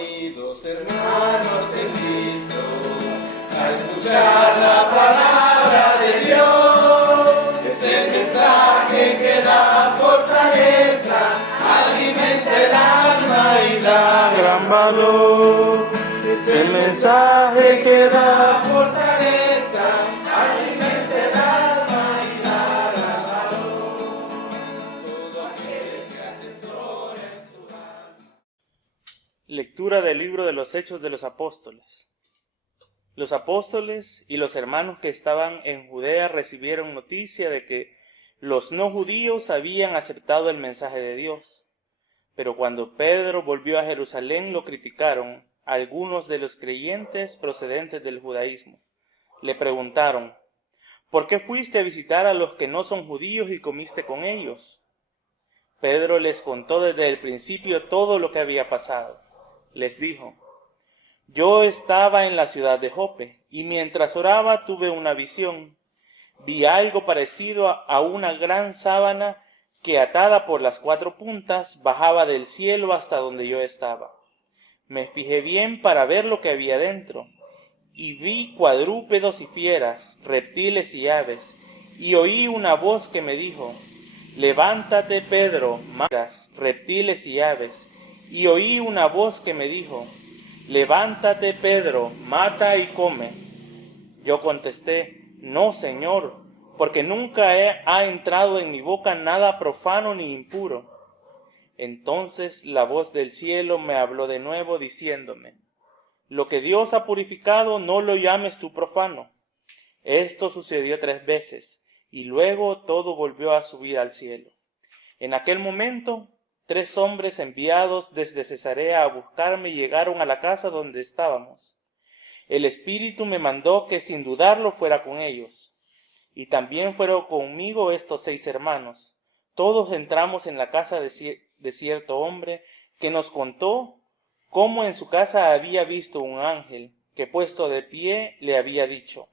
Unidos, hermanos en Cristo, a escuchar la palabra de Dios. Es el mensaje que da fortaleza, alimenta el alma y da gran valor. Es el mensaje que da fortaleza, alimenta el alma y da gran valor. Todo aquel que atesora en su alma. Lectura del libro de los Hechos de los Apóstoles. Los apóstoles y los hermanos que estaban en Judea recibieron noticia de que los no judíos habían aceptado el mensaje de Dios. Pero cuando Pedro volvió a Jerusalén lo criticaron algunos de los creyentes procedentes del judaísmo. Le preguntaron: ¿por qué fuiste a visitar a los que no son judíos y comiste con ellos? Pedro les contó desde el principio todo lo que había pasado. Les dijo: yo estaba en la ciudad de Jope, y mientras oraba tuve una visión. Vi algo parecido a una gran sábana que, atada por las 4 puntas, bajaba del cielo hasta donde yo estaba. Me fijé bien para ver lo que había dentro, y vi cuadrúpedos y fieras, reptiles y aves, y oí una voz que me dijo: levántate, Pedro, mata reptiles y aves. Y oí una voz que me dijo: levántate, Pedro, mata y come. Yo contesté: no, Señor, porque nunca ha entrado en mi boca nada profano ni impuro. Entonces la voz del cielo me habló de nuevo diciéndome: lo que Dios ha purificado no lo llames tú profano. Esto sucedió 3 veces, y luego todo volvió a subir al cielo. En aquel momento 3 hombres enviados desde Cesarea a buscarme llegaron a la casa donde estábamos. El Espíritu me mandó que sin dudarlo fuera con ellos. Y también fueron conmigo estos 6 hermanos. Todos entramos en la casa de cierto hombre que nos contó cómo en su casa había visto un ángel que, puesto de pie, le había dicho: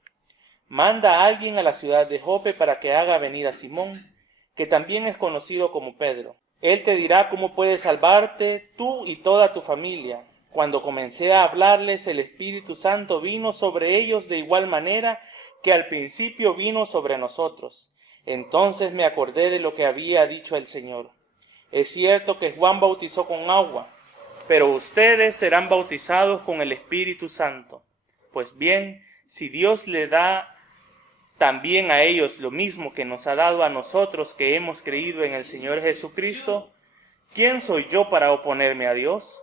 manda a alguien a la ciudad de Jope para que haga venir a Simón, que también es conocido como Pedro. Él te dirá cómo puedes salvarte tú y toda tu familia. Cuando comencé a hablarles, el Espíritu Santo vino sobre ellos de igual manera que al principio vino sobre nosotros. Entonces me acordé de lo que había dicho el Señor: es cierto que Juan bautizó con agua, pero ustedes serán bautizados con el Espíritu Santo. Pues bien, si Dios le da también a ellos lo mismo que nos ha dado a nosotros que hemos creído en el Señor Jesucristo, ¿quién soy yo para oponerme a Dios?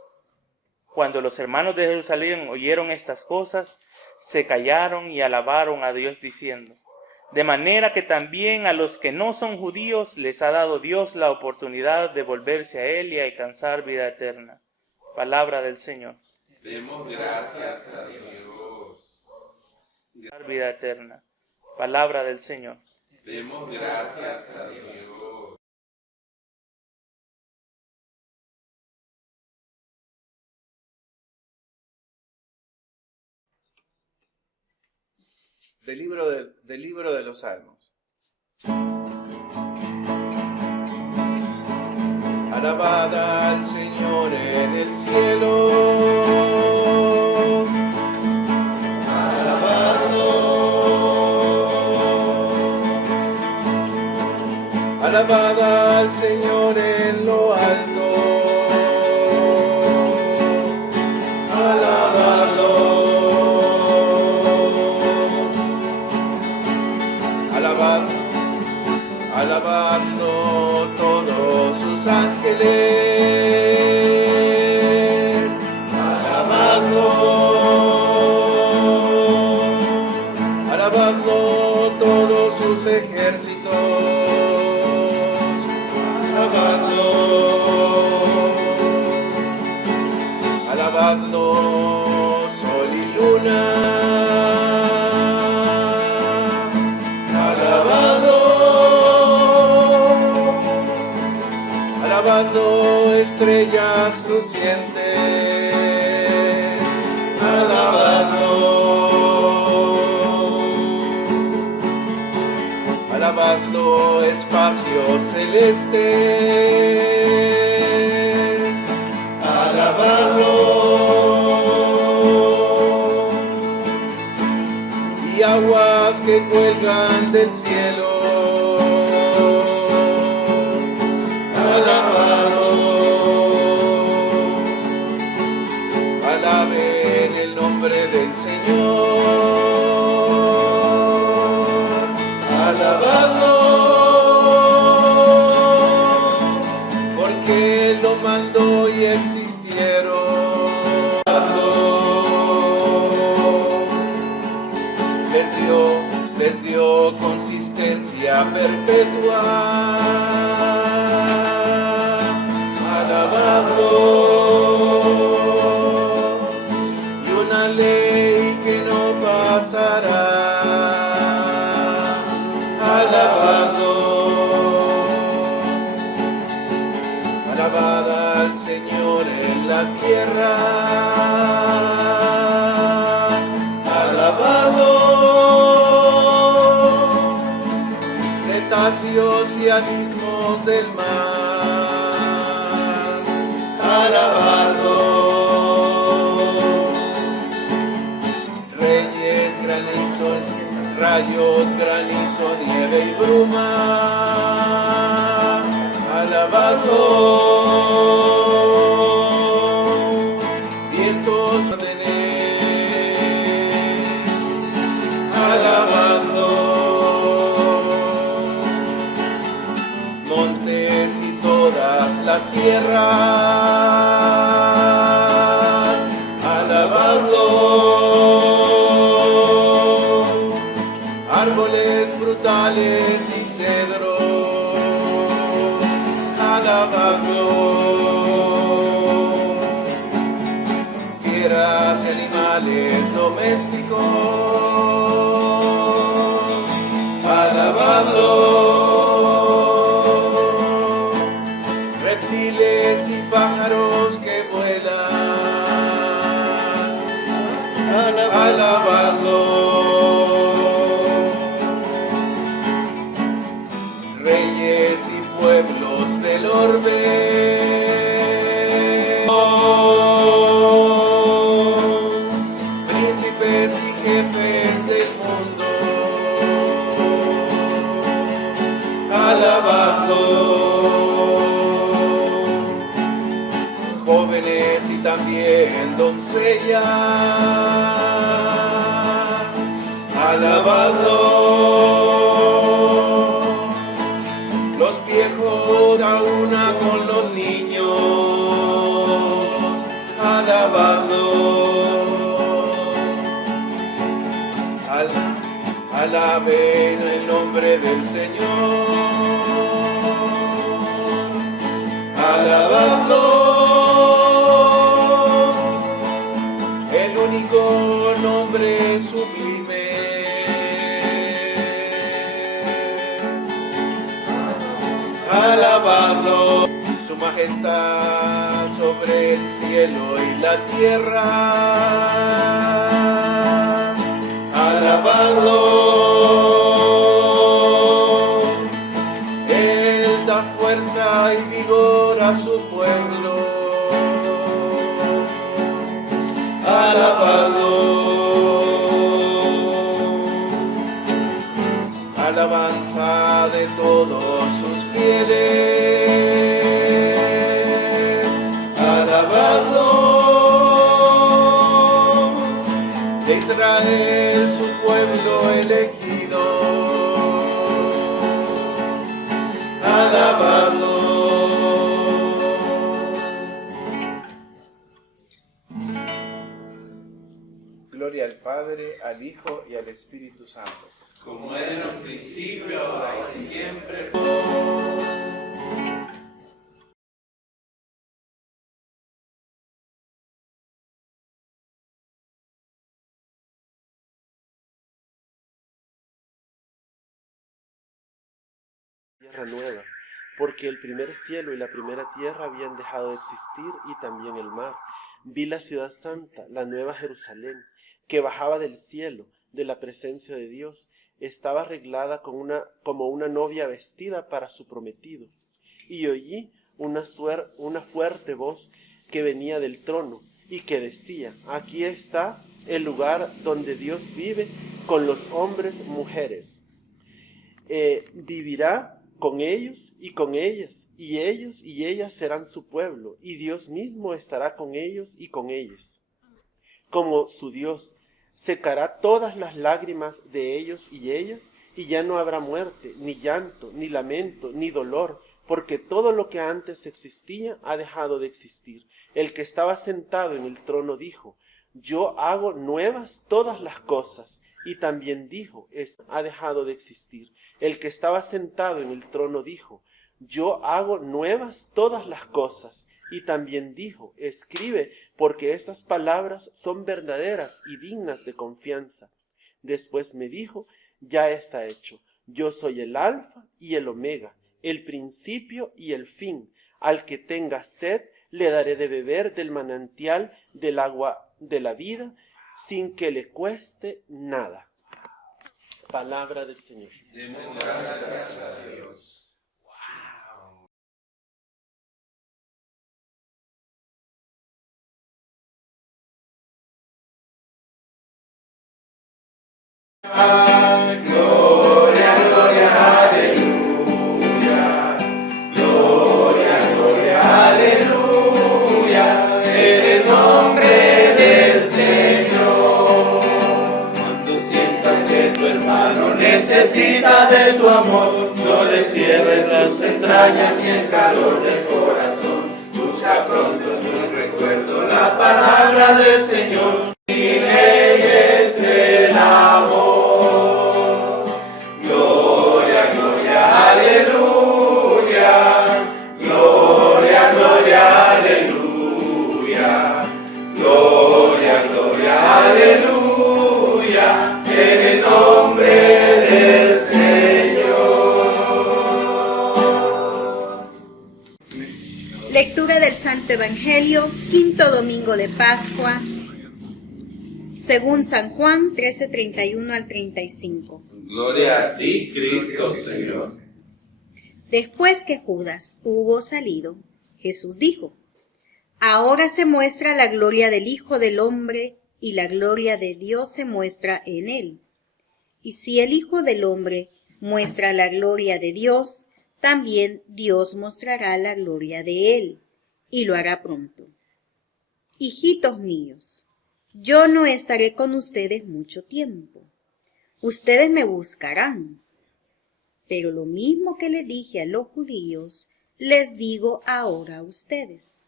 Cuando los hermanos de Jerusalén oyeron estas cosas, se callaron y alabaron a Dios diciendo: de manera que también a los que no son judíos les ha dado Dios la oportunidad de volverse a Él y alcanzar vida eterna. Palabra del Señor. Demos gracias a Dios. Vida eterna. Palabra del Señor. Demos gracias a Dios. Del libro de los Salmos. Alabad al Señor en el cielo, alabadlo. Alabad al Señor en lo alto, alabadlo. Alabando todos sus ángeles, alabando todos sus ejércitos, alabando sol y luna. Alabando estrellas lucientes, alabando espacios celestes, alabando que cuelgan del cielo. Alabado, alaben el nombre del Señor. Alabadlo, porque Él lo mandó y existieron. Les dio consistencia perpetua. Alabadlo, y una ley que no pasará. Alabadlo, alabad al Señor en la tierra. Alabadlo, cetáceos y abismos del mar. Alabadlo, reyes, granizo, rayos, granizo, nieve y bruma. Alabadlo, vientos órdenes. Alabadlo, montes y todas las sierras. Alabadlo, árboles frutales y cedros. Alabadlo, fieras y animales domésticos. Alabadlo, reptiles y pájaros que vuelan. Alabadlo, reyes y pueblos del orbe. Príncipes y jefes del mundo. Alabadlo, jóvenes y también doncellas. Alabadlo, los viejos a una con los niños. Alabadlo, alaben el nombre del Señor. Alabadlo, el único nombre sublime. Alabadlo, su majestad sobre el cielo y la tierra. Alabadlo, Él da fuerza y vigor a su pueblo. Alabadlo, alabanza de todos sus fieles. Alabadlo, de Israel su pueblo elegido. Alabadlo. Gloria al Padre, al Hijo y al Espíritu Santo. Como era en un principio, ahora y siempre. Tierra nueva, porque el primer cielo y la primera tierra habían dejado de existir y también el mar. Vi la ciudad santa, la nueva Jerusalén, que bajaba del cielo, de la presencia de Dios. Estaba arreglada como una novia vestida para su prometido. Y oí una fuerte voz que venía del trono y que decía: aquí está el lugar donde Dios vive con los hombres mujeres. Vivirá con ellos y con ellas, y ellos y ellas serán su pueblo, y Dios mismo estará con ellos y con ellas. Como su Dios, secará todas las lágrimas de ellos y ellas, y ya no habrá muerte, ni llanto, ni lamento, ni dolor, porque todo lo que antes existía ha dejado de existir. El que estaba sentado en el trono dijo: yo hago nuevas todas las cosas. Y también dijo: ha dejado de existir. El que estaba sentado en el trono dijo: yo hago nuevas todas las cosas. Y también dijo: escribe, porque estas palabras son verdaderas y dignas de confianza. Después me dijo: ya está hecho. Yo soy el Alfa y el Omega, el principio y el fin. Al que tenga sed, le daré de beber del manantial del agua de la vida, sin que le cueste nada. Palabra del Señor. Demos gracias a Dios. Gloria, gloria, aleluya. Gloria, gloria, aleluya. En el nombre del Señor. Cuando sientas que tu hermano necesita de tu amor, no le cierres sus entrañas ni el calor del corazón. Busca pronto en el recuerdo la palabra del Señor. Mi ley es el amor. Gloria, gloria, aleluya. Gloria, gloria, aleluya. Gloria, gloria, aleluya. En el nombre del Señor. Lectura del Santo Evangelio, quinto domingo de Pascua, según San Juan 13:31 al 35. Gloria a ti, Cristo Señor. Después que Judas hubo salido, Jesús dijo: ahora se muestra la gloria del Hijo del Hombre, y la gloria de Dios se muestra en él. Y si el Hijo del Hombre muestra la gloria de Dios, también Dios mostrará la gloria de él, y lo hará pronto. Hijitos míos, yo no estaré con ustedes mucho tiempo. Ustedes me buscarán. Pero lo mismo que le dije a los judíos, les digo ahora a ustedes: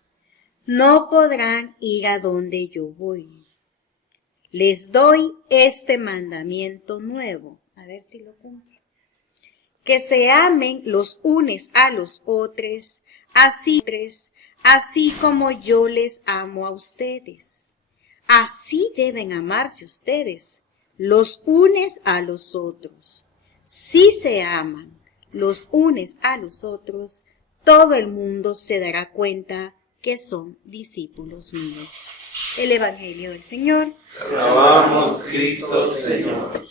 no podrán ir a donde yo voy. Les doy este mandamiento nuevo. A ver si lo cumple. Que se amen los unos a los otros, así como yo les amo a ustedes. Así deben amarse ustedes, los unos a los otros. Si se aman los unos a los otros, todo el mundo se dará cuenta que son discípulos míos. El Evangelio del Señor. Te alabamos, Cristo Señor.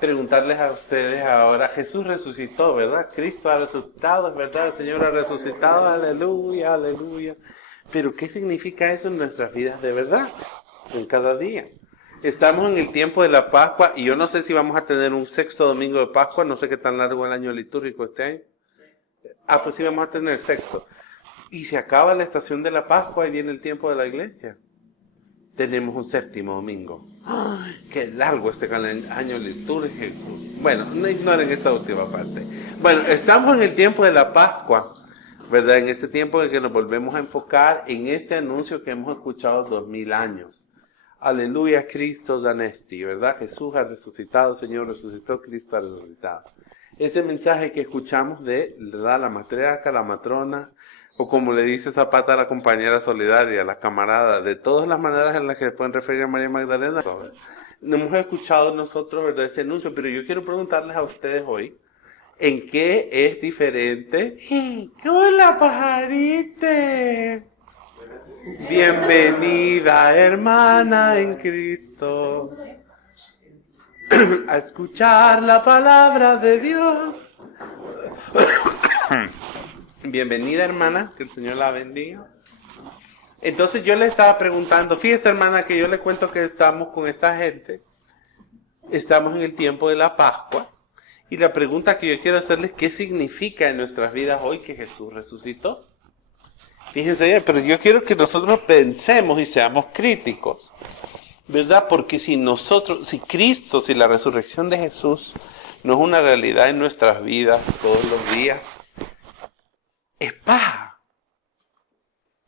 Preguntarles a ustedes ahora: Jesús resucitó, ¿verdad? Cristo ha resucitado, es verdad, el Señor ha resucitado, aleluya, aleluya. Pero ¿qué significa eso en nuestras vidas de verdad? En cada día. Estamos en el tiempo de la Pascua y yo no sé si vamos a tener un sexto domingo de Pascua, no sé qué tan largo el año litúrgico este año. Pues sí vamos a tener sexto. Y se acaba la estación de la Pascua y viene el tiempo de la iglesia. Tenemos un séptimo domingo. ¡Ay, qué largo este año litúrgico! Bueno, no ignoren esta última parte. Bueno, estamos en el tiempo de la Pascua, ¿verdad? En este tiempo en el que nos volvemos a enfocar en este anuncio que hemos escuchado 2000 años. Aleluya, Cristo Danesti, ¿verdad? Jesús ha resucitado, Señor resucitó, Cristo ha resucitado. Este mensaje que escuchamos de, ¿verdad?, la matriarca, la matrona, o como le dice Zapata a la compañera solidaria, la camarada, de todas las maneras en las que se pueden referir a María Magdalena. No hemos escuchado nosotros, ¿verdad?, este anuncio, pero yo quiero preguntarles a ustedes hoy, ¿en qué es diferente? ¡Hola, pajarita! Bienvenida, hermana en Cristo, a escuchar la palabra de Dios. Bienvenida, hermana, que el Señor la bendiga. Entonces yo le estaba preguntando, fíjate, hermana, que yo le cuento que estamos con esta gente, estamos en el tiempo de la Pascua, y la pregunta que yo quiero hacerles, ¿qué significa en nuestras vidas hoy que Jesús resucitó? Fíjense, pero yo quiero que nosotros pensemos y seamos críticos, ¿verdad? Porque si Cristo, si la resurrección de Jesús no es una realidad en nuestras vidas todos los días, es paja.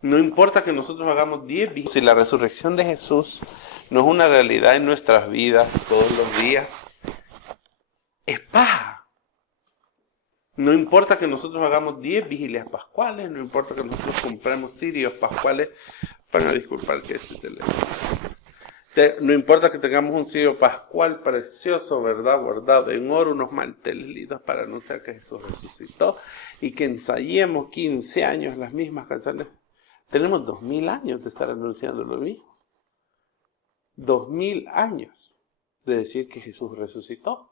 No importa que nosotros hagamos 10 vidas, si la resurrección de Jesús no es una realidad en nuestras vidas todos los días, es paja. No importa que nosotros hagamos 10 vigilias pascuales, no importa que nosotros compremos cirios pascuales, van a disculpar que este teléfono. No importa que tengamos un cirio pascual precioso, ¿verdad? Bordado en oro, unos manteles lindos para anunciar que Jesús resucitó, y que ensayemos 15 años las mismas canciones. Tenemos 2000 años de estar anunciando lo mismo. 2000 años de decir que Jesús resucitó.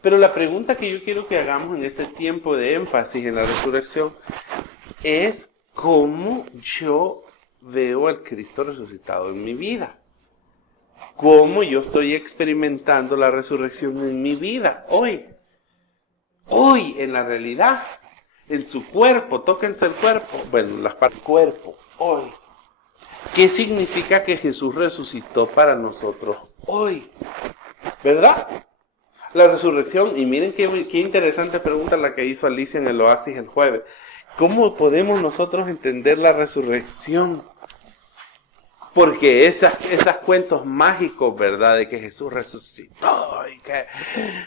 Pero la pregunta que yo quiero que hagamos en este tiempo de énfasis en la resurrección es cómo yo veo al Cristo resucitado en mi vida. Cómo yo estoy experimentando la resurrección en mi vida hoy. Hoy, en la realidad, en su cuerpo, tóquense el cuerpo. Bueno, las partes del cuerpo, hoy. ¿Qué significa que Jesús resucitó para nosotros hoy? ¿Verdad? La resurrección, y miren qué interesante pregunta la que hizo Alicia en el Oasis el jueves. ¿Cómo podemos nosotros entender la resurrección? Porque esos cuentos mágicos, ¿verdad? De que Jesús resucitó y que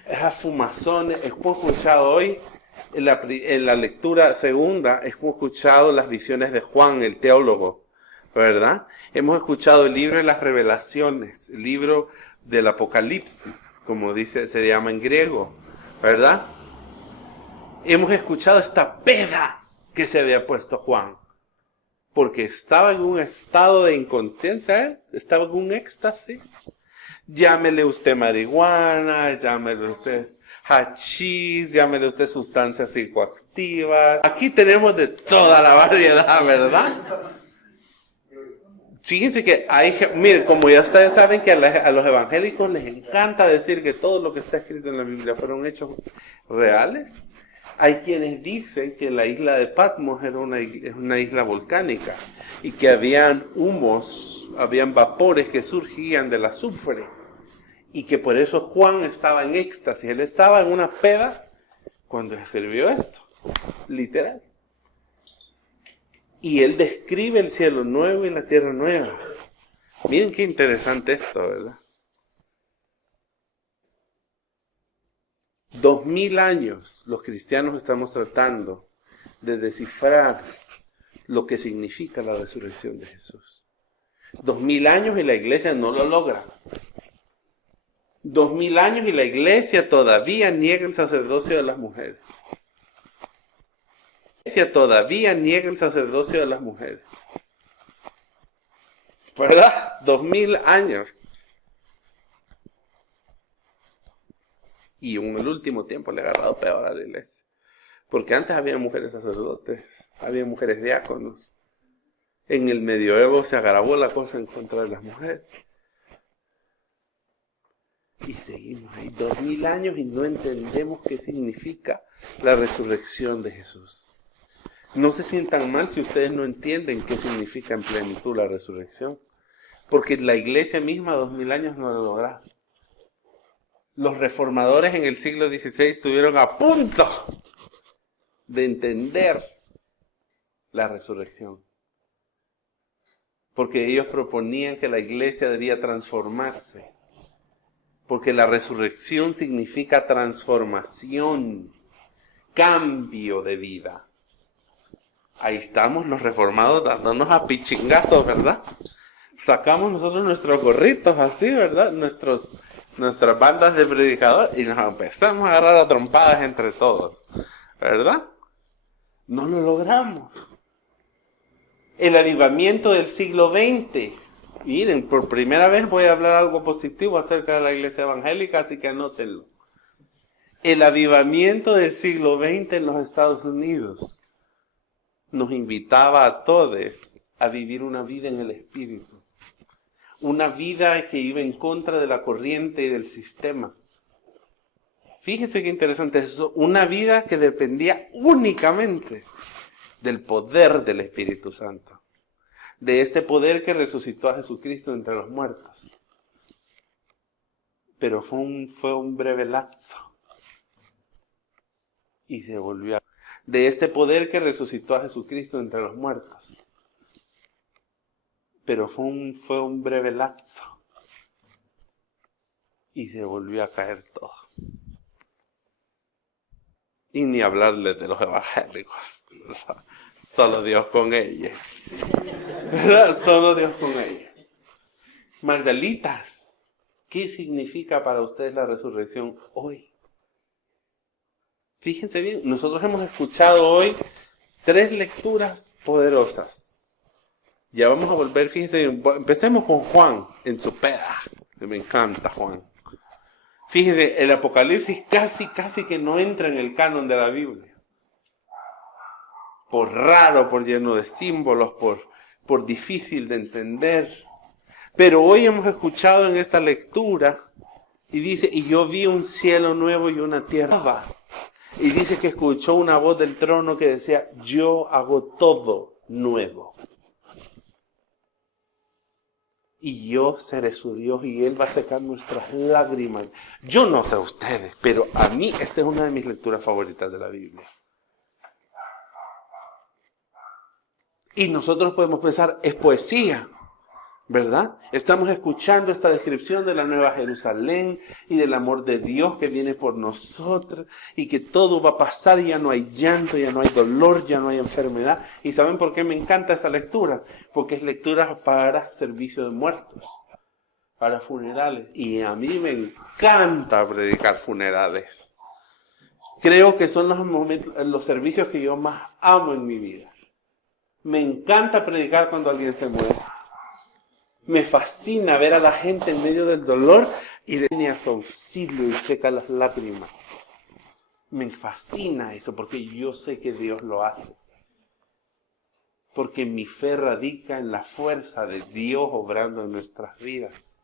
esas fumazones, hemos escuchado hoy en la lectura segunda, hemos escuchado las visiones de Juan, el teólogo, ¿verdad? Hemos escuchado el libro de las revelaciones, el libro del Apocalipsis, como se llama en griego, ¿verdad? Hemos escuchado esta peda que se había puesto Juan, porque estaba en un estado de inconsciencia, estaba en un éxtasis. Llámele usted marihuana, llámele usted hachís, llámele usted sustancias psicoactivas. Aquí tenemos de toda la variedad, ¿verdad? Fíjense que miren, como ya ustedes saben que a los evangélicos les encanta decir que todo lo que está escrito en la Biblia fueron hechos reales. Hay quienes dicen que la isla de Patmos era una isla volcánica y que habían humos, habían vapores que surgían del azufre y que por eso Juan estaba en éxtasis. Él estaba en una peda cuando escribió esto, literal. Y él describe el cielo nuevo y la tierra nueva. Miren qué interesante esto, ¿verdad? 2000 años los cristianos estamos tratando de descifrar lo que significa la resurrección de Jesús. 2000 años y la iglesia no lo logra. 2000 años y la iglesia todavía niega el sacerdocio de las mujeres. Todavía niega el sacerdocio de las mujeres. ¿Verdad? 2000 años. Y en el último tiempo le ha agarrado peor a la iglesia. Porque antes había mujeres sacerdotes, había mujeres diáconos. En el medioevo se agravó la cosa en contra de las mujeres. Y seguimos ahí 2000 años y no entendemos qué significa la resurrección de Jesús. No se sientan mal si ustedes no entienden qué significa en plenitud la resurrección. Porque la iglesia misma 2000 años no lo logra. Los reformadores en el siglo XVI estuvieron a punto de entender la resurrección. Porque ellos proponían que la iglesia debía transformarse. Porque la resurrección significa transformación, cambio de vida. Ahí estamos los reformados dándonos a pichingazos, ¿verdad? Sacamos nosotros nuestros gorritos así, ¿verdad? Nuestras bandas de predicador y nos empezamos a agarrar a trompadas entre todos, ¿verdad? No lo logramos. El avivamiento del siglo XX. Miren, por primera vez voy a hablar algo positivo acerca de la iglesia evangélica, así que anótenlo. El avivamiento del siglo XX en los Estados Unidos nos invitaba a todos a vivir una vida en el Espíritu. Una vida que iba en contra de la corriente y del sistema. Fíjense qué interesante es eso. Una vida que dependía únicamente del poder del Espíritu Santo. De este poder que resucitó a Jesucristo entre los muertos. Pero fue un breve lapso. Y se volvió a... De este poder que resucitó a Jesucristo entre los muertos. Pero fue un breve lapso. Y se volvió a caer todo. Y ni hablarles de los evangélicos. ¿Verdad? Solo Dios con ellos. ¿Verdad? Solo Dios con ellos. Magdalitas, ¿qué significa para ustedes la resurrección hoy? Fíjense bien, nosotros hemos escuchado hoy 3 lecturas poderosas. Ya vamos a volver, fíjense bien, empecemos con Juan en su peda, que me encanta Juan. Fíjense, el Apocalipsis casi que no entra en el canon de la Biblia. Por raro, por lleno de símbolos, por difícil de entender. Pero hoy hemos escuchado en esta lectura, y dice, y yo vi un cielo nuevo y una tierra nueva. Y dice que escuchó una voz del trono que decía, yo hago todo nuevo. Y yo seré su Dios y Él va a secar nuestras lágrimas. Yo no sé ustedes, pero a mí esta es una de mis lecturas favoritas de la Biblia. Y nosotros podemos pensar, es poesía, ¿verdad? Estamos escuchando esta descripción de la Nueva Jerusalén y del amor de Dios que viene por nosotros y que todo va a pasar y ya no hay llanto, ya no hay dolor, ya no hay enfermedad. ¿Y saben por qué me encanta esta lectura? Porque es lectura para servicio de muertos, para funerales. Y a mí me encanta predicar funerales. Creo que son los servicios que yo más amo en mi vida. Me encanta predicar cuando alguien se muere. Me fascina ver a la gente en medio del dolor y viene a su auxilio y seca las lágrimas. Me fascina eso porque yo sé que Dios lo hace. Porque mi fe radica en la fuerza de Dios obrando en nuestras vidas.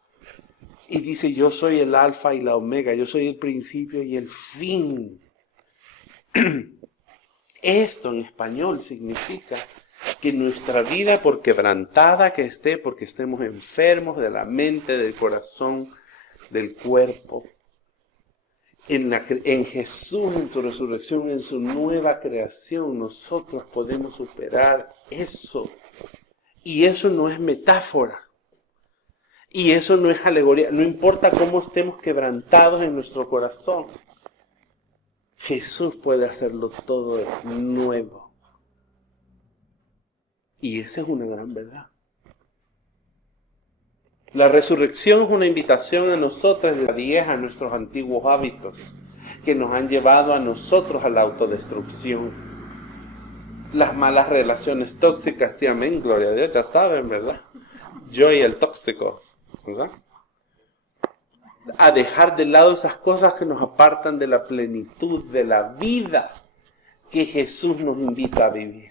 Y dice, yo soy el alfa y la omega, yo soy el principio y el fin. Esto en español significa que nuestra vida, por quebrantada que esté, porque estemos enfermos de la mente, del corazón, del cuerpo, en Jesús, en su resurrección, en su nueva creación, nosotros podemos superar eso. Y eso no es metáfora. Y eso no es alegoría. No importa cómo estemos quebrantados en nuestro corazón. Jesús puede hacerlo todo nuevo. Y esa es una gran verdad. La resurrección es una invitación a nosotras de la vieja, a nuestros antiguos hábitos, que nos han llevado a nosotros a la autodestrucción. Las malas relaciones tóxicas, sí, amén, gloria a Dios, ya saben, ¿verdad? Yo y el tóxico, ¿verdad? A dejar de lado esas cosas que nos apartan de la plenitud, de la vida que Jesús nos invita a vivir.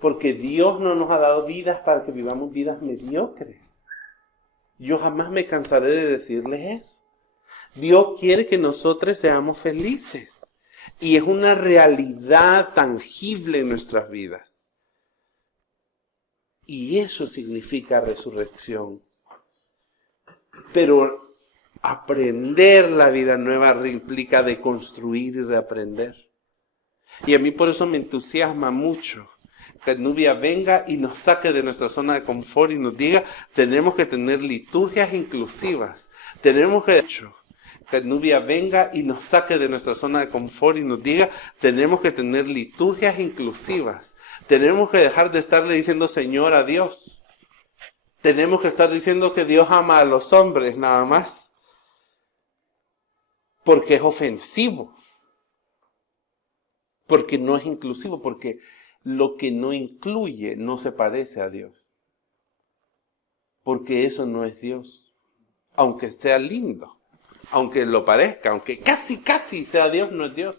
Porque Dios no nos ha dado vidas para que vivamos vidas mediocres. Yo jamás me cansaré de decirles eso. Dios quiere que nosotros seamos felices. Y es una realidad tangible en nuestras vidas. Y eso significa resurrección. Pero aprender la vida nueva implica deconstruir y reaprender. Y a mí por eso me entusiasma mucho que Nubia venga y nos saque de nuestra zona de confort y nos diga, tenemos que tener liturgias inclusivas. Tenemos que Nubia venga y nos saque de nuestra zona de confort y nos diga, tenemos que tener liturgias inclusivas. Tenemos que dejar de estarle diciendo Señor a Dios. Tenemos que estar diciendo que Dios ama a los hombres nada más. Porque es ofensivo. Porque no es inclusivo, porque lo que no incluye no se parece a Dios. Porque eso no es Dios. Aunque sea lindo, aunque lo parezca, aunque casi sea Dios, no es Dios.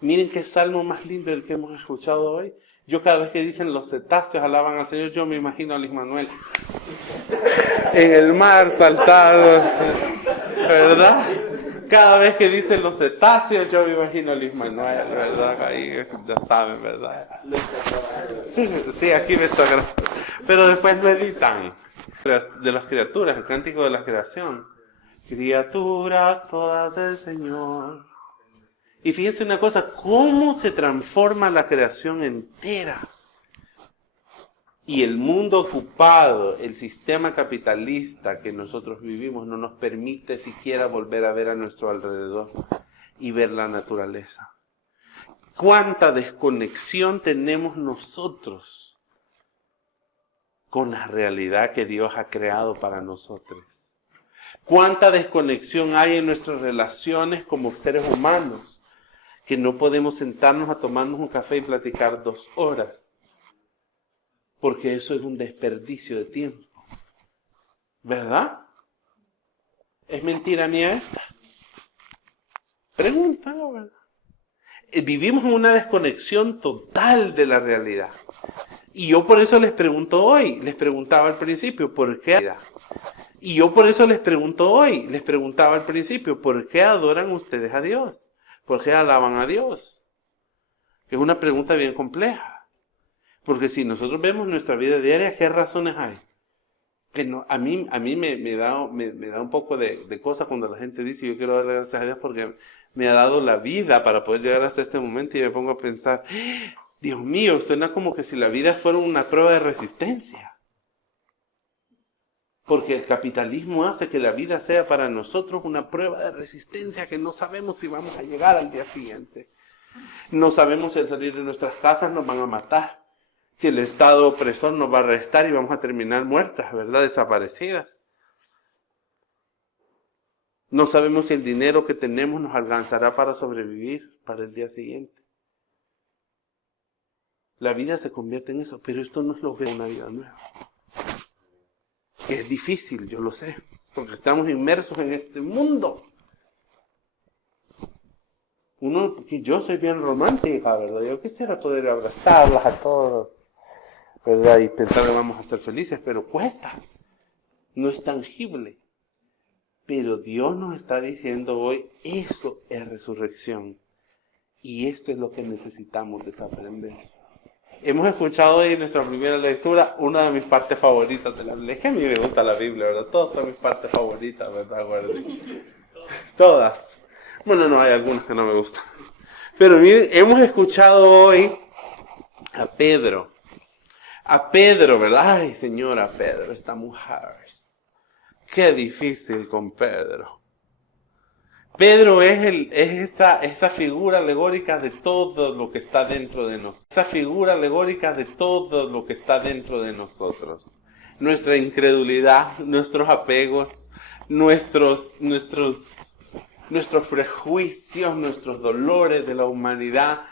Miren qué salmo más lindo el que hemos escuchado hoy. Yo cada vez que dicen los cetáceos alaban al Señor, yo me imagino a Luis Manuel en el mar saltado, ¿verdad? Cada vez que dicen los cetáceos, yo me imagino a Luis Manuel, ¿verdad? Ahí ya saben, ¿verdad? Sí, aquí me toca. Pero después meditan de las criaturas, el cántico de la creación. Criaturas todas del Señor. Y fíjense una cosa, cómo se transforma la creación entera. Y el mundo ocupado, el sistema capitalista que nosotros vivimos, no nos permite siquiera volver a ver a nuestro alrededor y ver la naturaleza. ¿Cuánta desconexión tenemos nosotros con la realidad que Dios ha creado para nosotros? ¿Cuánta desconexión hay en nuestras relaciones como seres humanos? Que no podemos sentarnos a tomarnos un café y platicar 2 horas. Porque eso es un desperdicio de tiempo. ¿Verdad? ¿Es mentira mía esta? Pregunta, la verdad. Vivimos en una desconexión total de la realidad. Y yo por eso les pregunto hoy, les preguntaba al principio, ¿por qué? Y yo por eso les pregunto hoy, les preguntaba al principio, ¿por qué adoran ustedes a Dios? ¿Por qué alaban a Dios? Es una pregunta bien compleja. Porque si nosotros vemos nuestra vida diaria, ¿qué razones hay? Que no, a mí me da un poco de cosa cuando la gente dice, yo quiero darle gracias a Dios porque me ha dado la vida para poder llegar hasta este momento, y me pongo a pensar, Dios mío, suena como que si la vida fuera una prueba de resistencia. Porque el capitalismo hace que la vida sea para nosotros una prueba de resistencia que no sabemos si vamos a llegar al día siguiente. No sabemos si al salir de nuestras casas nos van a matar. Si el Estado opresor nos va a arrestar y vamos a terminar muertas, ¿verdad? Desaparecidas. No sabemos si el dinero que tenemos nos alcanzará para sobrevivir para el día siguiente. La vida se convierte en eso, pero esto no es lo que es una vida nueva. Que es difícil, yo lo sé, porque estamos inmersos en este mundo. Que yo soy bien romántica, ¿verdad? Yo quisiera poder abrazarlas a todos, ¿verdad? Y pensar que vamos a ser felices, pero cuesta. No es tangible. Pero Dios nos está diciendo hoy, eso es resurrección. Y esto es lo que necesitamos desaprender. Hemos escuchado hoy en nuestra primera lectura una de mis partes favoritas de la Biblia. Es que a mí me gusta la Biblia, ¿verdad? Todas son mis partes favoritas, ¿verdad? Todas. Bueno, no, hay algunas que no me gustan. Pero miren, hemos escuchado hoy a Pedro. A Pedro, ¿verdad? Ay, señora Pedro, esta mujer. Qué difícil con Pedro. Pedro es esa figura alegórica de todo lo que está dentro de nosotros. Esa figura alegórica de todo lo que está dentro de nosotros. Nuestra incredulidad, nuestros apegos, nuestros prejuicios, nuestros dolores de la humanidad,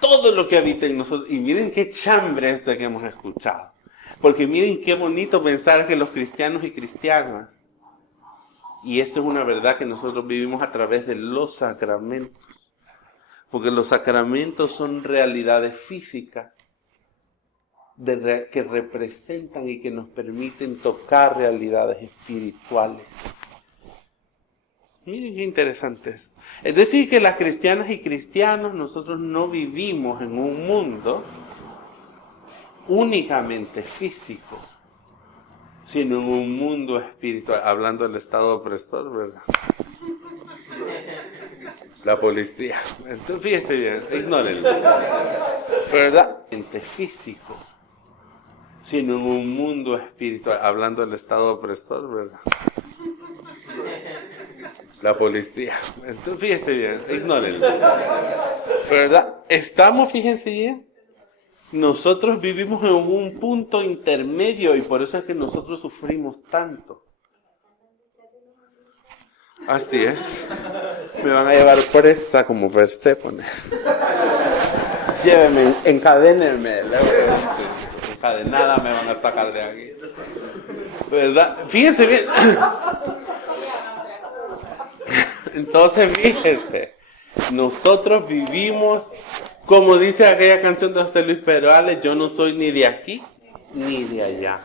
todo lo que habita en nosotros. Y miren qué chambre esta que hemos escuchado. Porque miren qué bonito pensar que los cristianos y cristianas, y esto es una verdad que nosotros vivimos a través de los sacramentos. Porque los sacramentos son realidades físicas que representan y que nos permiten tocar realidades espirituales. Miren qué interesante eso. Es decir, que las cristianas y cristianos, nosotros no vivimos en un mundo únicamente físico, sino en un mundo espiritual, hablando del Estado opresor, ¿verdad? La policía. Entonces, fíjense bien, ignórenlo. ¿Verdad? Físico, sino en un mundo espiritual, hablando del Estado opresor, ¿verdad? La policía. Entonces, fíjense bien, ignórenlo. ¿Verdad? Estamos, fíjense bien, nosotros vivimos en un punto intermedio y por eso es que nosotros sufrimos tanto. Así es. Me van a llevar presa como Perséfone. Llévenme, encadénenme. Encadenada me van a sacar de aquí. ¿Verdad? Fíjense bien. Entonces, fíjense. Nosotros vivimos, como dice aquella canción de José Luis Perales, yo no soy ni de aquí ni de allá.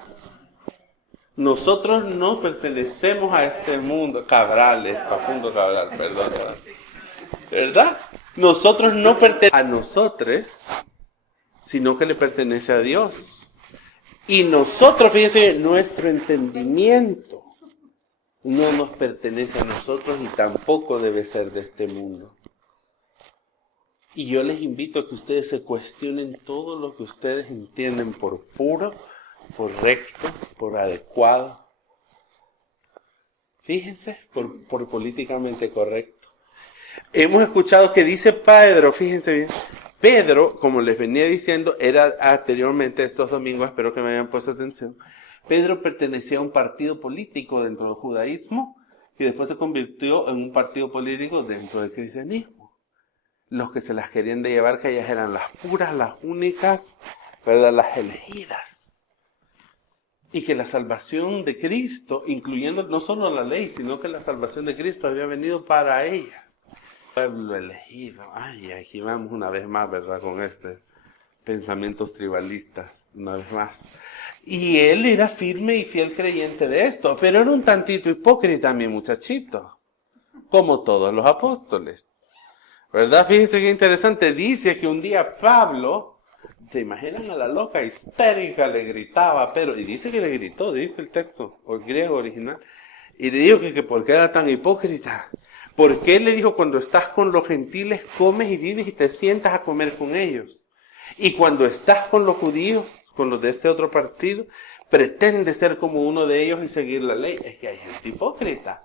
Nosotros no pertenecemos a este mundo. Facundo Cabral, perdón. ¿Verdad? Nosotros no pertenecemos a nosotros, sino que le pertenece a Dios. Y nosotros, fíjense bien, nuestro entendimiento no nos pertenece a nosotros y tampoco debe ser de este mundo. Y yo les invito a que ustedes se cuestionen todo lo que ustedes entienden por puro, por recto, por adecuado. Fíjense, por políticamente correcto. Hemos escuchado que dice Pedro, fíjense bien. Pedro, como les venía diciendo, era anteriormente estos domingos, espero que me hayan puesto atención. Pedro pertenecía a un partido político dentro del judaísmo y después se convirtió en un partido político dentro del cristianismo. Los que se las querían de llevar, que ellas eran las puras, las únicas, ¿verdad? Las elegidas. Y que la salvación de Cristo, incluyendo no solo la ley, sino que la salvación de Cristo había venido para ellas. Pueblo elegido. Ay, aquí vamos una vez más, ¿verdad? Con pensamientos tribalistas, una vez más. Y él era firme y fiel creyente de esto, pero era un tantito hipócrita, mi muchachito, como todos los apóstoles. ¿Verdad? Fíjense qué interesante. Dice que un día Pablo, ¿se imaginan a la loca histérica? Le gritaba, y dice que le gritó, dice el texto, o el griego original, y le dijo que por qué era tan hipócrita. ¿Por qué le dijo cuando estás con los gentiles comes y vives y te sientas a comer con ellos? Y cuando estás con los judíos, con los de este otro partido, pretendes ser como uno de ellos y seguir la ley. Es que hay gente hipócrita.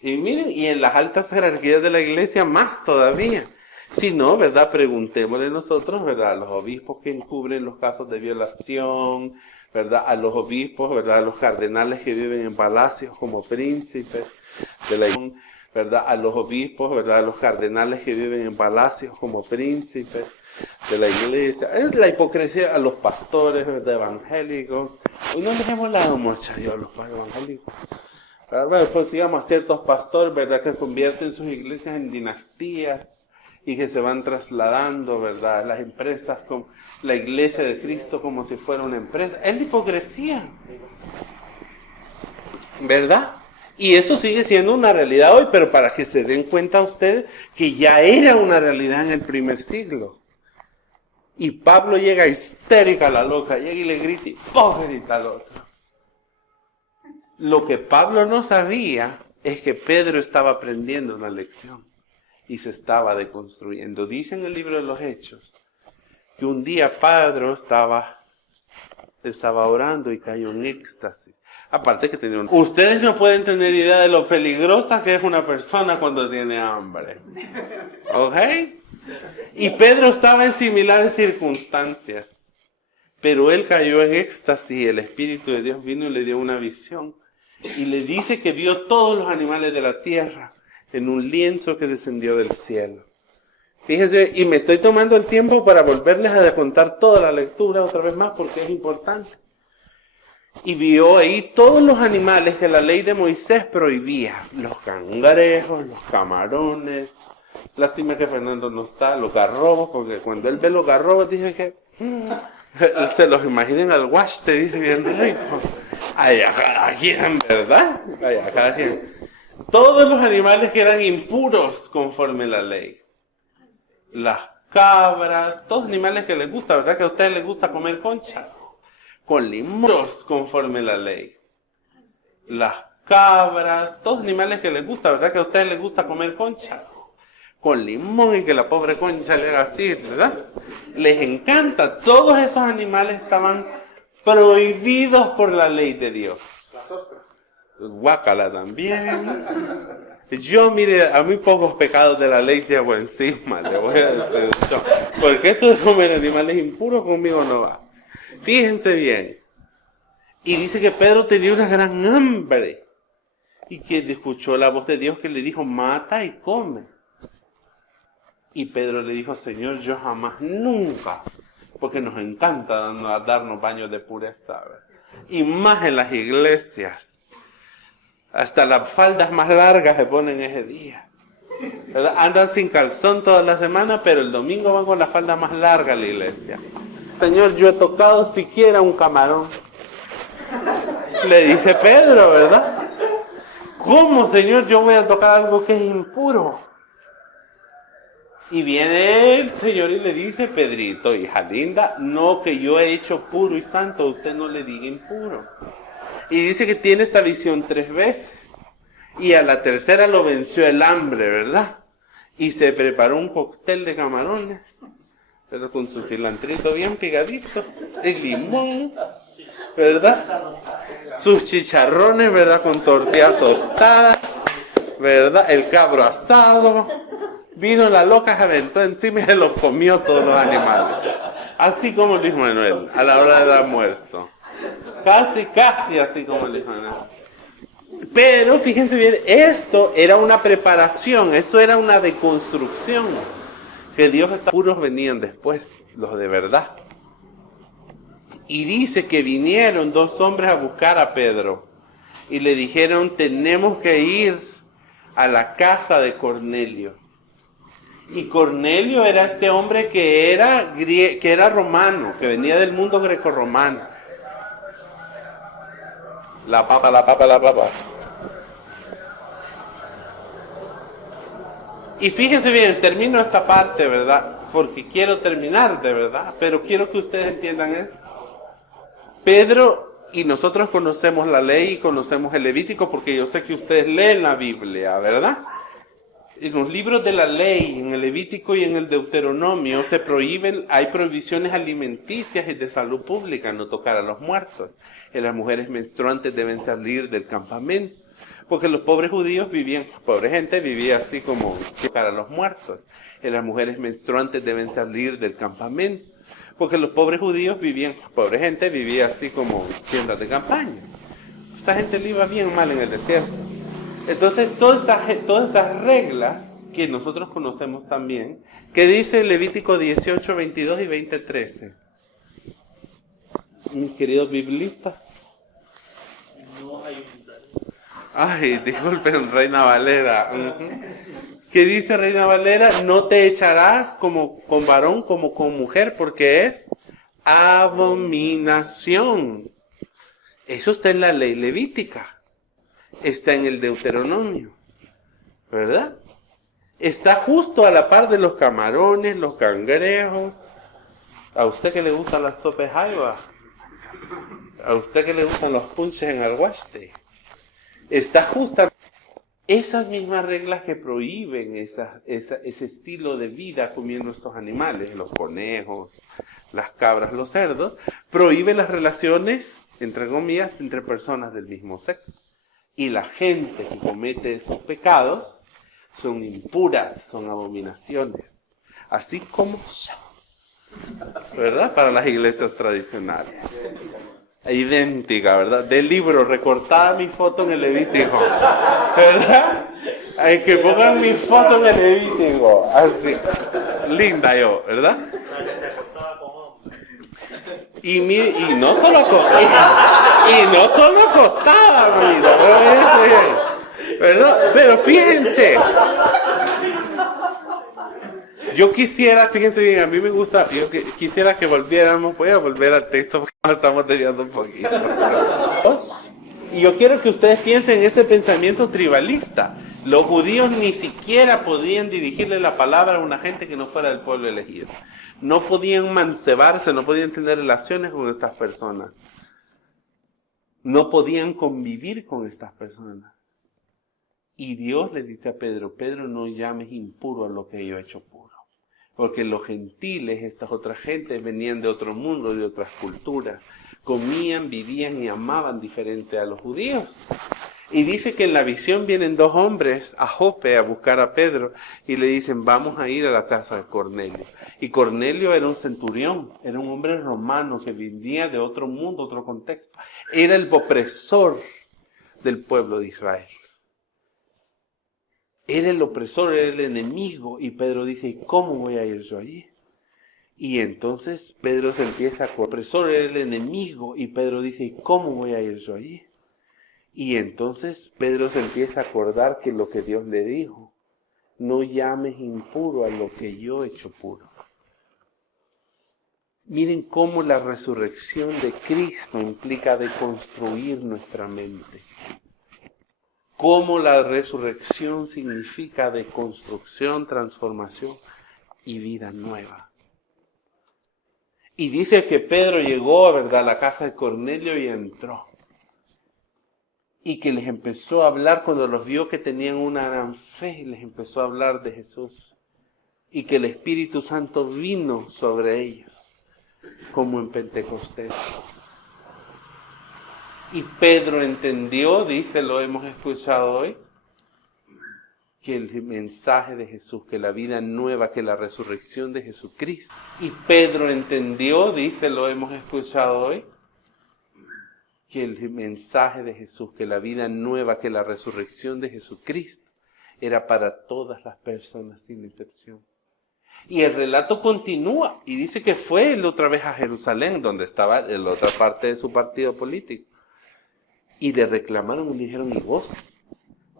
Y miren, y en las altas jerarquías de la iglesia más todavía. Si no, ¿verdad? Preguntémosle nosotros, ¿verdad? A los obispos que encubren los casos de violación, ¿verdad? A los obispos, ¿verdad? A los cardenales que viven en palacios como príncipes de la iglesia, ¿verdad? A los obispos, ¿verdad? A los cardenales que viven en palacios como príncipes de la iglesia. Es la hipocresía a los pastores, ¿verdad? Evangélicos. Hoy no les hemos dado mucho a los evangélicos. Bueno, pues digamos a ciertos pastores, ¿verdad? Que convierten sus iglesias en dinastías y que se van trasladando, ¿verdad? Las empresas, con la iglesia de Cristo como si fuera una empresa. Es la hipocresía, ¿verdad? Y eso sigue siendo una realidad hoy, pero para que se den cuenta ustedes que ya era una realidad en el primer siglo. Y Pablo llega histérica a la loca, llega y le grita hipócrita al otro. Lo que Pablo no sabía es que Pedro estaba aprendiendo una lección y se estaba deconstruyendo. Dice en el libro de los Hechos que un día Pedro estaba orando y cayó en éxtasis. Aparte que tenía Ustedes no pueden tener idea de lo peligrosa que es una persona cuando tiene hambre. ¿Ok? Y Pedro estaba en similares circunstancias. Pero él cayó en éxtasis y el Espíritu de Dios vino y le dio una visión. Y le dice que vio todos los animales de la tierra en un lienzo que descendió del cielo. Fíjense, y me estoy tomando el tiempo para volverles a contar toda la lectura otra vez más porque es importante. Y vio ahí todos los animales que la ley de Moisés prohibía. Los cangrejos, los camarones. Lástima que Fernando no está, los garrobos, porque cuando él ve los garrobos dice que se los imaginen al wash, te dice bien rico. Ay, cada quien, ¿verdad? Ay, cada quien. Todos los animales que eran impuros conforme la ley. Las cabras, todos animales que les gusta, ¿verdad? Que a ustedes les gusta comer conchas. Con limones conforme la ley. Las cabras, todos animales que les gusta, ¿verdad? Que a ustedes les gusta comer conchas. Con limón y que la pobre concha le haga así, ¿verdad? Les encanta. Todos esos animales estaban prohibidos por la ley de Dios. Las ostras. Guácala también. Yo, mire, a muy pocos pecados de la ley llevo encima, le voy a decir yo. Porque esto de comer animales impuros conmigo no va. Fíjense bien. Y dice que Pedro tenía una gran hambre. Y que escuchó la voz de Dios que le dijo, mata y come. Y Pedro le dijo, Señor, yo jamás, nunca, porque nos encanta darnos baños de pureza, ¿verdad? Y más en las iglesias. Hasta las faldas más largas se ponen ese día. ¿verdad? Andan sin calzón toda la semana, pero el domingo van con la falda más larga a la iglesia. Señor, yo he tocado siquiera un camarón. Le dice Pedro, ¿verdad? ¿Cómo, Señor, yo voy a tocar algo que es impuro? Y viene el Señor y le dice, Pedrito, hija linda, no que yo he hecho puro y santo, usted no le diga impuro. Y dice que tiene esta visión 3 veces. Y a la tercera lo venció el hambre, ¿verdad? Y se preparó un cóctel de camarones, ¿verdad? Con su cilantrito bien pegadito, el limón, ¿verdad? Sus chicharrones, ¿verdad? Con tortilla tostada, ¿verdad? El cabro asado. Vino la loca, se aventó encima y se los comió todos los animales. Así como Luis Manuel, a la hora del almuerzo. Casi así como Luis Manuel. Pero fíjense bien, esto era una preparación, esto era una deconstrucción. Que Dios está puros venían después, los de verdad. Y dice que vinieron 2 hombres a buscar a Pedro. Y le dijeron, tenemos que ir a la casa de Cornelio. Y Cornelio era este hombre que era romano, que venía del mundo grecorromano. La papa. Y fíjense bien, termino esta parte, ¿verdad? Porque quiero terminar, de verdad, pero quiero que ustedes entiendan esto. Pedro y nosotros conocemos la ley y conocemos el Levítico porque yo sé que ustedes leen la Biblia, ¿verdad? En los libros de la ley, en el Levítico y en el Deuteronomio, hay prohibiciones alimenticias y de salud pública, no tocar a los muertos. Las mujeres menstruantes deben salir del campamento, porque los pobres judíos pobre gente vivía así como tocar a los muertos. Las mujeres menstruantes deben salir del campamento, porque los pobres judíos pobre gente vivía así como tiendas de campaña. Esta gente le iba bien mal en el desierto. Entonces, todas estas reglas que nosotros conocemos también, que dice Levítico 18, 22 y 20, 13. Mis queridos biblistas. Ay, disculpen, Reina Valera. ¿Qué dice Reina Valera? No te echarás como con varón como con mujer, porque es abominación. Eso está en la ley levítica. Está en el Deuteronomio, ¿verdad? Está justo a la par de los camarones, los cangrejos. ¿A usted que le gustan las sopas jaiba? ¿A usted que le gustan los punches en alguaste? Está justamente esas mismas reglas que prohíben ese estilo de vida comiendo estos animales, los conejos, las cabras, los cerdos, prohíben las relaciones, entre comillas, entre personas del mismo sexo. Y la gente que comete esos pecados son impuras, son abominaciones, así como son, ¿verdad? Para las iglesias tradicionales. Idéntica, ¿verdad? Del libro, recortada mi foto en el Levítico, ¿verdad? Hay que pongan mi foto en el Levítico, así, linda yo, ¿verdad? Y no solo costaba, ¿verdad? Pero fíjense, yo quisiera, fíjense bien, a mí me gusta, quisiera que volviéramos, voy a volver al texto porque nos estamos desviando un poquito. Y yo quiero que ustedes piensen en este pensamiento tribalista. Los judíos ni siquiera podían dirigirle la palabra a una gente que no fuera del pueblo elegido. No podían mancebarse, no podían tener relaciones con estas personas. No podían convivir con estas personas. Y Dios le dice a Pedro, Pedro, no llames impuro a lo que yo he hecho puro. Porque los gentiles, estas otras gentes, venían de otro mundo, de otras culturas. Comían, vivían y amaban diferente a los judíos. Y dice que en la visión vienen 2 hombres a Jope a buscar a Pedro y le dicen, vamos a ir a la casa de Cornelio. Y Cornelio era un centurión, era un hombre romano que venía de otro mundo, otro contexto. Era el opresor del pueblo de Israel. Era el opresor, era el enemigo. Y Pedro dice, ¿y cómo voy a ir yo allí? Y entonces Pedro se empieza a... El opresor era el enemigo. Y Pedro dice, ¿y cómo voy a ir yo allí? Y entonces Pedro se empieza a acordar que lo que Dios le dijo, no llames impuro a lo que yo he hecho puro. Miren cómo la resurrección de Cristo implica deconstruir nuestra mente. Cómo la resurrección significa deconstrucción, transformación y vida nueva. Y dice que Pedro llegó, ¿verdad?, a la casa de Cornelio y entró. Y que les empezó a hablar cuando los vio que tenían una gran fe, les empezó a hablar de Jesús. Y que el Espíritu Santo vino sobre ellos, como en Pentecostés. Y Pedro entendió, dice, lo hemos escuchado hoy, que el mensaje de Jesús, que la vida nueva, que la resurrección de Jesucristo. Y Pedro entendió, dice, lo hemos escuchado hoy, que el mensaje de Jesús, que la vida nueva, que la resurrección de Jesucristo era para todas las personas sin excepción. Y el relato continúa y dice que fue él otra vez a Jerusalén, donde estaba la otra parte de su partido político. Y le reclamaron y le dijeron, ¿y vos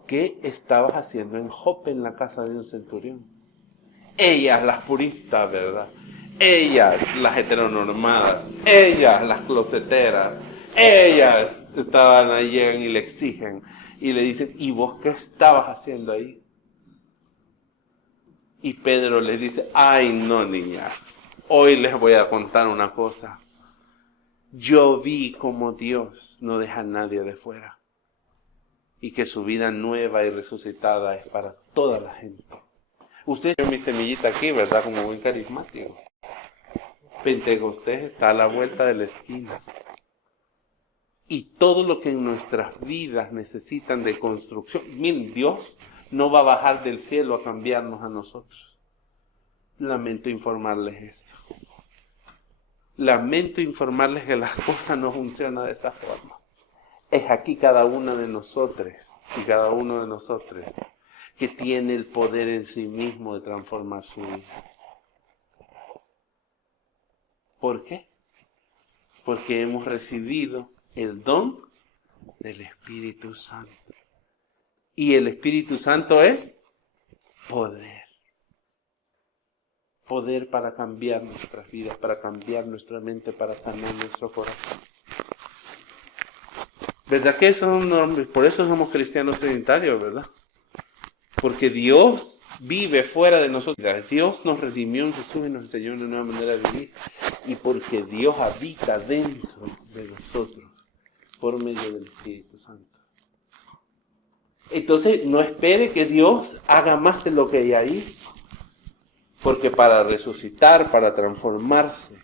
qué estabas haciendo en Jope, en la casa de un centurión? Ellas, las puristas, ¿verdad? Ellas, las heteronormadas. Ellas, las closeteras. Ellas estaban ahí, llegan y le exigen. Y le dicen, ¿y vos qué estabas haciendo ahí? Y Pedro les dice, ay no, niñas, hoy les voy a contar una cosa. Yo vi como Dios no deja a nadie de fuera. Y que su vida nueva y resucitada es para toda la gente. Ustedes ven mi semillita aquí, ¿verdad? Como muy carismático. Pentecostés está a la vuelta de la esquina. Y todo lo que en nuestras vidas necesitan de construcción. Miren, Dios no va a bajar del cielo a cambiarnos a nosotros. Lamento informarles eso. Lamento informarles que las cosas no funcionan de esa forma. Es aquí cada una de nosotros y cada uno de nosotros que tiene el poder en sí mismo de transformar su vida. ¿Por qué? Porque hemos recibido el don del Espíritu Santo. Y el Espíritu Santo es poder. Poder para cambiar nuestras vidas, para cambiar nuestra mente, para sanar nuestro corazón. ¿Verdad que eso es un nombre? Por eso somos cristianos trinitarios, ¿verdad? Porque Dios vive fuera de nosotros. Dios nos redimió en Jesús y nos enseñó una nueva manera de vivir. Y porque Dios habita dentro de nosotros por medio del Espíritu Santo. Entonces, no espere que Dios haga más de lo que ya hizo. Porque para resucitar, para transformarse,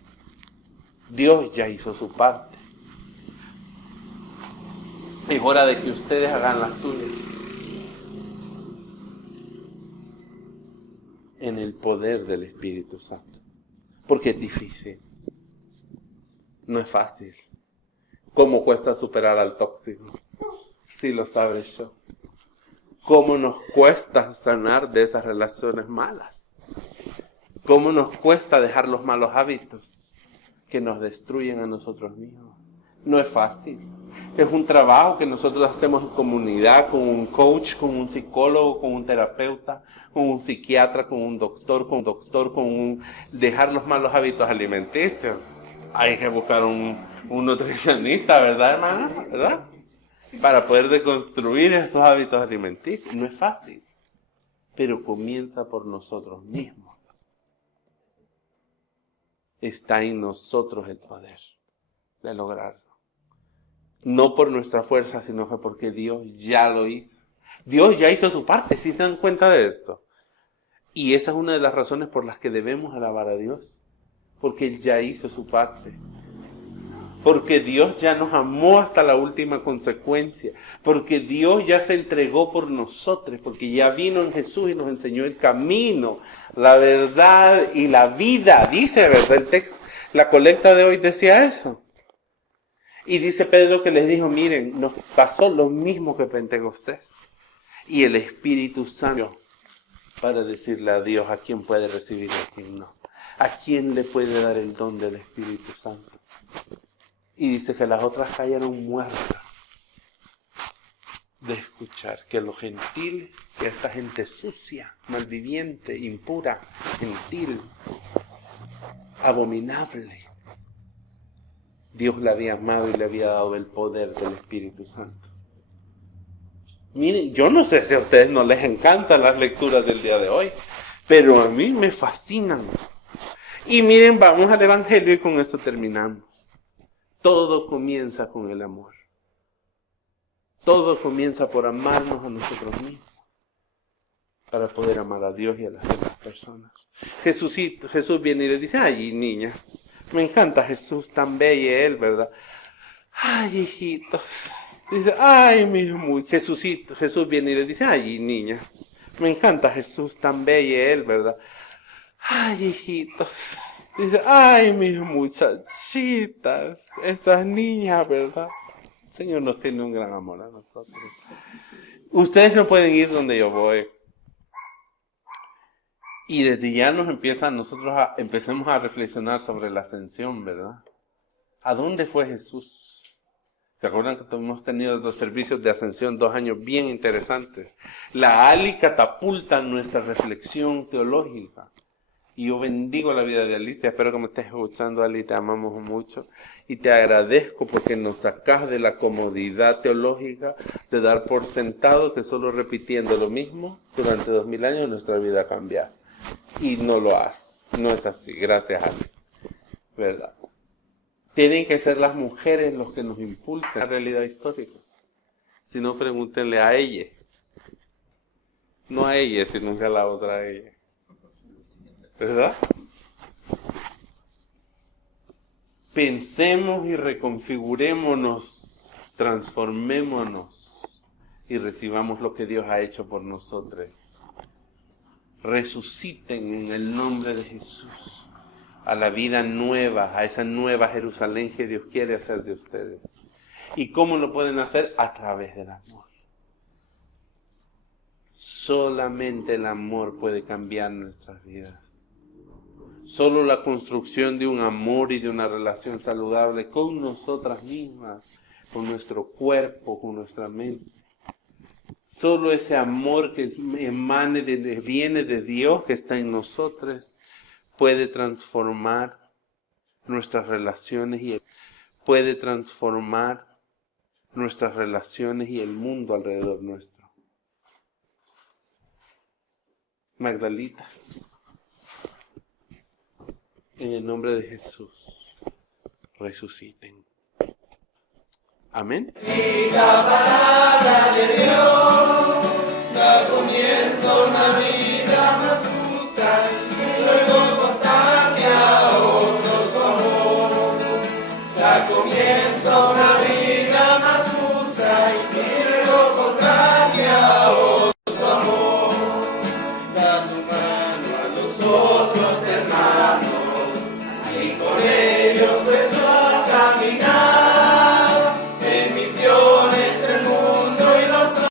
Dios ya hizo su parte. Es hora de que ustedes hagan la suya. En el poder del Espíritu Santo. Porque es difícil. No es fácil. ¿Cómo cuesta superar al tóxico? Sí lo sabré yo. ¿Cómo nos cuesta sanar de esas relaciones malas? ¿Cómo nos cuesta dejar los malos hábitos que nos destruyen a nosotros mismos? No es fácil. Es un trabajo que nosotros hacemos en comunidad, con un coach, con un psicólogo, con un terapeuta, con un psiquiatra, con un doctor, dejar los malos hábitos alimenticios. Hay que buscar un nutricionista, ¿verdad, hermana? ¿Verdad? Para poder deconstruir esos hábitos alimenticios. No es fácil, pero comienza por nosotros mismos. Está en nosotros el poder de lograrlo. No por nuestra fuerza, sino que porque Dios ya lo hizo. Dios ya hizo su parte, ¿sí se dan cuenta de esto? Y esa es una de las razones por las que debemos alabar a Dios. Porque Él ya hizo su parte. Porque Dios ya nos amó hasta la última consecuencia. Porque Dios ya se entregó por nosotros. Porque ya vino en Jesús y nos enseñó el camino, la verdad y la vida. Dice, ¿verdad? El texto, la colecta de hoy decía eso. Y dice Pedro que les dijo, miren, nos pasó lo mismo que Pentecostés. Y el Espíritu Santo para decirle a Dios a quién puede recibir y a quién no. ¿A quién le puede dar el don del Espíritu Santo? Y dice que las otras cayeron muertas. de escuchar que los gentiles, que esta gente sucia, malviviente, impura, gentil, abominable, Dios la había amado y le había dado el poder del Espíritu Santo. Miren, yo no sé si a ustedes no les encantan las lecturas del día de hoy, pero a mí me fascinan. Y miren, vamos al Evangelio y con esto terminamos. Todo comienza con el amor. Todo comienza por amarnos a nosotros mismos, para poder amar a Dios y a las demás personas. Jesús viene y le dice, ay, niñas, me encanta Jesús, tan bello él, ¿verdad? Ay, hijitos. Dice, ay, mis muchachos. Jesús viene y le dice, ay, niñas, me encanta Jesús, tan bello él, ¿verdad? Ay, hijitos. Dice, ay, mis muchachitas, estas niñas, ¿verdad? El Señor nos tiene un gran amor a nosotros. Ustedes no pueden ir donde yo voy. Y desde ya empecemos a reflexionar sobre la ascensión, ¿verdad? ¿A dónde fue Jesús? ¿Se acuerdan que hemos tenido los servicios de ascensión 2 años bien interesantes? La Ali catapulta nuestra reflexión teológica. Y yo bendigo la vida de Alicia. Espero que me estés escuchando, Ali. Te amamos mucho. Y te agradezco porque nos sacas de la comodidad teológica de dar por sentado que solo repitiendo lo mismo durante 2000 años nuestra vida cambia. Y no lo hace. No es así. Gracias, Ali. ¿Verdad? Tienen que ser las mujeres los que nos impulsen a la realidad histórica. Si no, pregúntenle a ella. No a ella, sino a la otra ella. ¿Verdad? Pensemos y reconfigurémonos, transformémonos y recibamos lo que Dios ha hecho por nosotros. Resuciten en el nombre de Jesús a la vida nueva, a esa nueva Jerusalén que Dios quiere hacer de ustedes. ¿Y cómo lo pueden hacer? A través del amor. Solamente el amor puede cambiar nuestras vidas. Solo la construcción de un amor y de una relación saludable con nosotras mismas, con nuestro cuerpo, con nuestra mente. Solo ese amor que viene de Dios, que está en nosotros, puede transformar nuestras relaciones y el mundo alrededor nuestro. Magdalitas, en el nombre de Jesús, resuciten. Amén. Y la palabra de Dios da comienzo a una vida.